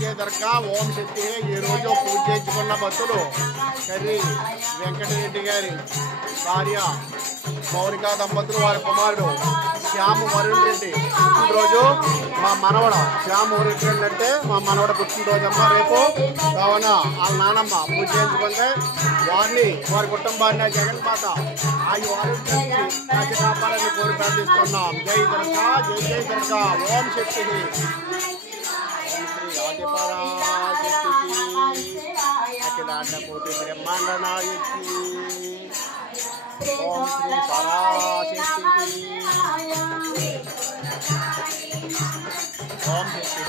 జయ దర్గా ఓం శక్తి. ఈరోజు పూజ చేయించుకున్న భక్తులు కర్రీ వెంకటరెడ్డి గారి భార్య మౌనికా దంపతులు, వారి కుమారుడు శ్యాము వరుణ్ రెడ్డి పుట్టినరోజు. మా మనవడ శ్యాము వరుణ్ రెడ్డి అంటే మా మనవడ పుట్టినరోజు అమ్మ రేపు. కావున వాళ్ళ నానమ్మ పూజ చేయించుకుంటే వారిని, వారి కుటుంబాన్ని జగన్మాత ఆయు ఆరోగ్యాన్ని కాచి కాపాలని కోరి ప్రార్థిస్తున్నాం. జై దుర్గా, జై జై దుర్గా. ఓం శక్తి. అఖిలాండకోటి బ్రహ్మాండ నాయకి. ఓం శ్రీ పరాశక్తి. ఓం శక్తి.